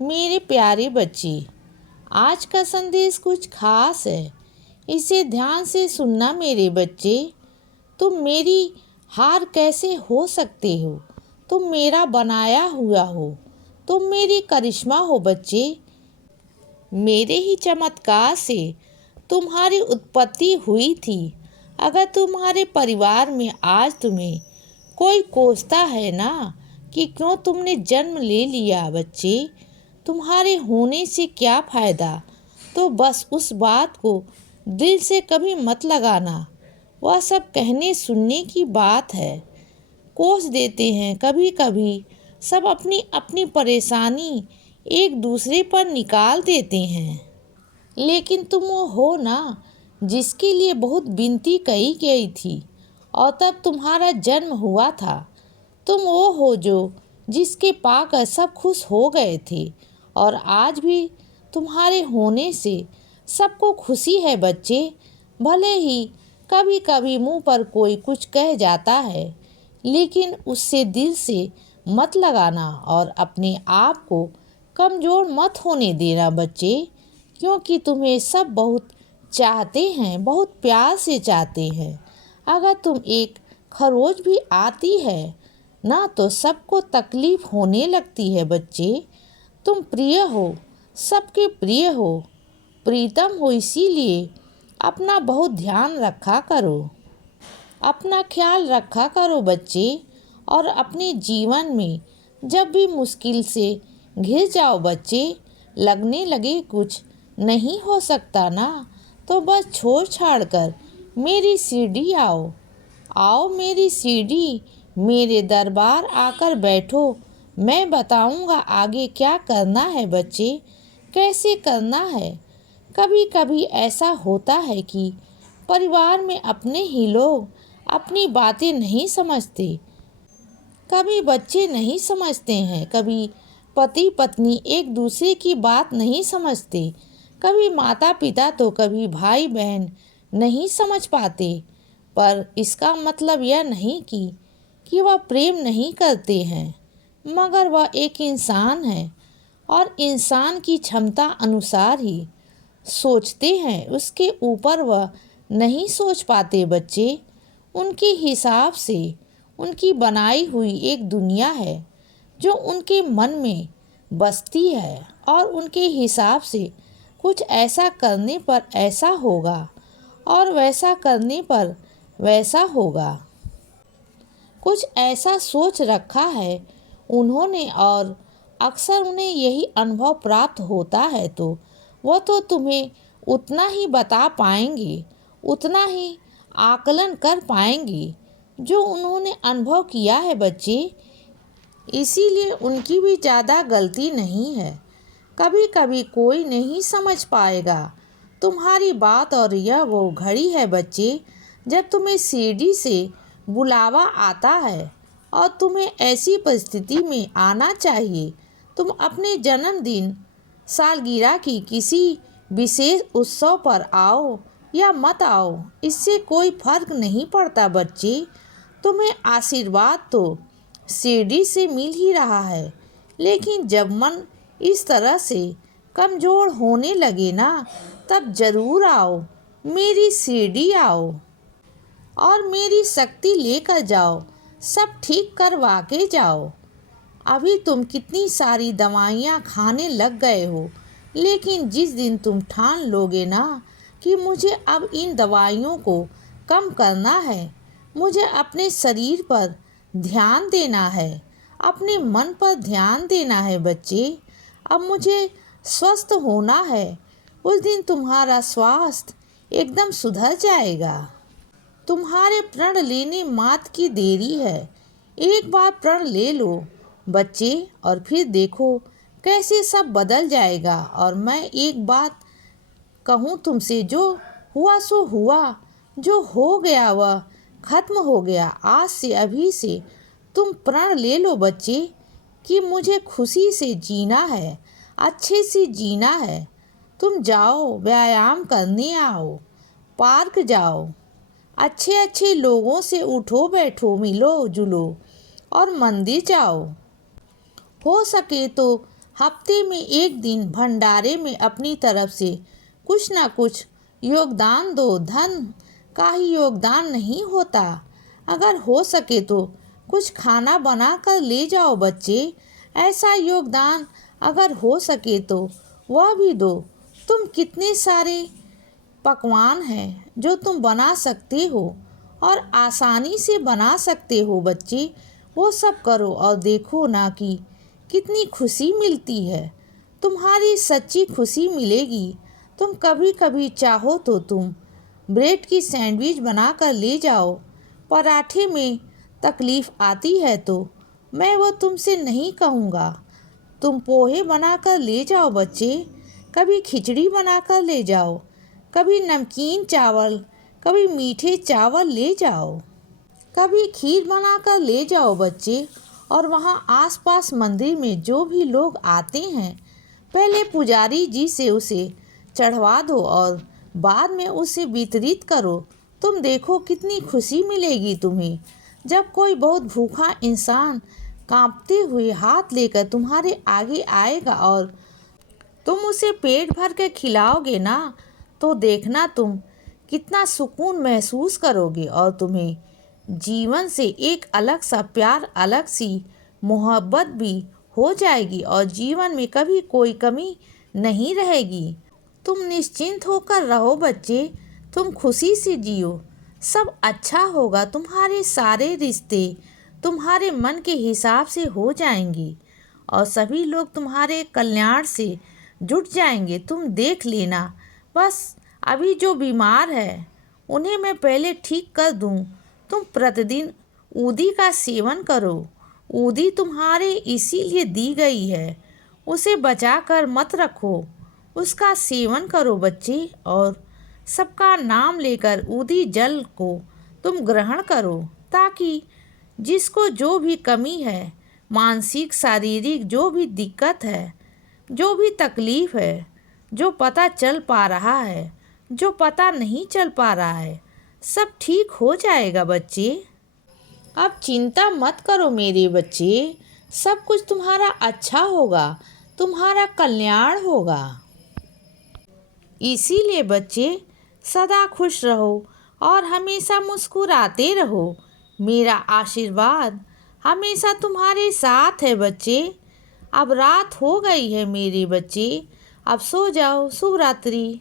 मेरे प्यारे बच्चे, आज का संदेश कुछ खास है। इसे ध्यान से सुनना मेरे बच्चे। तुम मेरी हार कैसे हो सकते हो? तुम मेरा बनाया हुआ हो। तुम मेरी करिश्मा हो बच्चे। मेरे ही चमत्कार से तुम्हारी उत्पत्ति हुई थी। अगर तुम्हारे परिवार में आज तुम्हें कोई कोसता है ना कि क्यों तुमने जन्म ले लिया बच्चे, तुम्हारे होने से क्या फ़ायदा, तो बस उस बात को दिल से कभी मत लगाना। वह सब कहने सुनने की बात है। कोस देते हैं कभी कभी, सब अपनी अपनी परेशानी एक दूसरे पर निकाल देते हैं। लेकिन तुम वो हो ना जिसके लिए बहुत विनती कही गई थी और तब तुम्हारा जन्म हुआ था। तुम वो हो जो जिसके पाकर सब खुश हो गए थे और आज भी तुम्हारे होने से सबको खुशी है बच्चे। भले ही कभी कभी मुंह पर कोई कुछ कह जाता है, लेकिन उससे दिल से मत लगाना और अपने आप को कमज़ोर मत होने देना बच्चे, क्योंकि तुम्हें सब बहुत चाहते हैं, बहुत प्यार से चाहते हैं। अगर तुम एक खरोच भी आती है ना तो सबको तकलीफ होने लगती है बच्चे। तुम प्रिय हो, सबके प्रिय हो, प्रीतम हो, इसीलिए अपना बहुत ध्यान रखा करो, अपना ख्याल रखा करो बच्चे। और अपने जीवन में जब भी मुश्किल से घिर जाओ बच्चे, लगने लगे कुछ नहीं हो सकता ना, तो बस छोड़ छाड़ कर मेरी सीढ़ी आओ। आओ मेरी सीढ़ी, मेरे दरबार आकर बैठो। मैं बताऊंगा आगे क्या करना है बच्चे, कैसे करना है। कभी कभी ऐसा होता है कि परिवार में अपने ही लोग अपनी बातें नहीं समझते। कभी बच्चे नहीं समझते हैं, कभी पति पत्नी एक दूसरे की बात नहीं समझते, कभी माता पिता तो कभी भाई बहन नहीं समझ पाते। पर इसका मतलब यह नहीं कि वह प्रेम नहीं करते हैं, मगर वह एक इंसान है और इंसान की क्षमता अनुसार ही सोचते हैं। उसके ऊपर वह नहीं सोच पाते बच्चे। उनके हिसाब से उनकी बनाई हुई एक दुनिया है जो उनके मन में बसती है और उनके हिसाब से कुछ ऐसा करने पर ऐसा होगा और वैसा करने पर वैसा होगा। कुछ ऐसा सोच रखा है उन्होंने और अक्सर उन्हें यही अनुभव प्राप्त होता है, तो वह तो तुम्हें उतना ही बता पाएंगे, उतना ही आकलन कर पाएंगे जो उन्होंने अनुभव किया है बच्चे। इसीलिए उनकी भी ज़्यादा गलती नहीं है। कभी कभी कोई नहीं समझ पाएगा तुम्हारी बात, और यह वो घड़ी है बच्चे जब तुम्हें सीढ़ी से बुलावा आता है और तुम्हें ऐसी परिस्थिति में आना चाहिए। तुम अपने जन्मदिन, सालगिरह की किसी विशेष उत्सव पर आओ या मत आओ, इससे कोई फर्क नहीं पड़ता बच्चे। तुम्हें आशीर्वाद तो सीढ़ी से मिल ही रहा है, लेकिन जब मन इस तरह से कमज़ोर होने लगे ना, तब ज़रूर आओ, मेरी सीढ़ी आओ और मेरी शक्ति लेकर जाओ, सब ठीक करवा के जाओ। अभी तुम कितनी सारी दवाइयाँ खाने लग गए हो, लेकिन जिस दिन तुम ठान लोगे ना कि मुझे अब इन दवाइयों को कम करना है, मुझे अपने शरीर पर ध्यान देना है, अपने मन पर ध्यान देना है बच्चे, अब मुझे स्वस्थ होना है, उस दिन तुम्हारा स्वास्थ्य एकदम सुधर जाएगा। तुम्हारे प्रण लेने मात्र की देरी है। एक बार प्रण ले लो बच्चे और फिर देखो कैसे सब बदल जाएगा। और मैं एक बात कहूँ तुमसे, जो हुआ सो हुआ, जो हो गया वह खत्म हो गया। आज से, अभी से तुम प्रण ले लो बच्चे कि मुझे खुशी से जीना है, अच्छे से जीना है। तुम जाओ, व्यायाम करने आओ, पार्क जाओ, अच्छे अच्छे लोगों से उठो बैठो, मिलो जुलो और मंदिर जाओ। हो सके तो हफ्ते में एक दिन भंडारे में अपनी तरफ से कुछ ना कुछ योगदान दो। धन का ही योगदान नहीं होता। अगर हो सके तो कुछ खाना बना कर ले जाओ बच्चे। ऐसा योगदान अगर हो सके तो वह भी दो। तुम कितने सारे पकवान हैं जो तुम बना सकते हो और आसानी से बना सकते हो बच्चे। वो सब करो और देखो ना कि कितनी खुशी मिलती है। तुम्हारी सच्ची खुशी मिलेगी। तुम कभी कभी चाहो तो तुम ब्रेड की सैंडविच बना कर ले जाओ। पराठे में तकलीफ़ आती है तो मैं वो तुमसे नहीं कहूँगा। तुम पोहे बना कर ले जाओ बच्चे। कभी खिचड़ी बना कर ले जाओ, कभी नमकीन चावल, कभी मीठे चावल ले जाओ, कभी खीर बना कर ले जाओ बच्चे। और वहाँ आसपास मंदिर में जो भी लोग आते हैं पहले पुजारी जी से उसे चढ़वा दो और बाद में उसे वितरित करो। तुम देखो कितनी खुशी मिलेगी तुम्हें जब कोई बहुत भूखा इंसान कांपते हुए हाथ लेकर तुम्हारे आगे आएगा और तुम उसे पेट भर कर खिलाओगे ना, तो देखना तुम कितना सुकून महसूस करोगे और तुम्हें जीवन से एक अलग सा प्यार, अलग सी मोहब्बत भी हो जाएगी और जीवन में कभी कोई कमी नहीं रहेगी। तुम निश्चिंत होकर रहो बच्चे। तुम खुशी से जियो। सब अच्छा होगा। तुम्हारे सारे रिश्ते तुम्हारे मन के हिसाब से हो जाएंगे और सभी लोग तुम्हारे कल्याण से जुट जाएंगे। तुम देख लेना। बस अभी जो बीमार है उन्हें मैं पहले ठीक कर दूं। तुम प्रतिदिन ऊदी का सेवन करो। ऊदी तुम्हारे इसीलिए दी गई है। उसे बचा कर मत रखो। उसका सेवन करो बच्चे और सबका नाम लेकर ऊदी जल को तुम ग्रहण करो ताकि जिसको जो भी कमी है, मानसिक शारीरिक जो भी दिक्कत है, जो भी तकलीफ़ है, जो पता चल पा रहा है, जो पता नहीं चल पा रहा है, सब ठीक हो जाएगा बच्चे। अब चिंता मत करो मेरे बच्चे। सब कुछ तुम्हारा अच्छा होगा। तुम्हारा कल्याण होगा। इसीलिए बच्चे सदा खुश रहो और हमेशा मुस्कुराते रहो। मेरा आशीर्वाद हमेशा तुम्हारे साथ है बच्चे। अब रात हो गई है मेरे बच्चे। अब सो जाओ। शुभ रात्रि।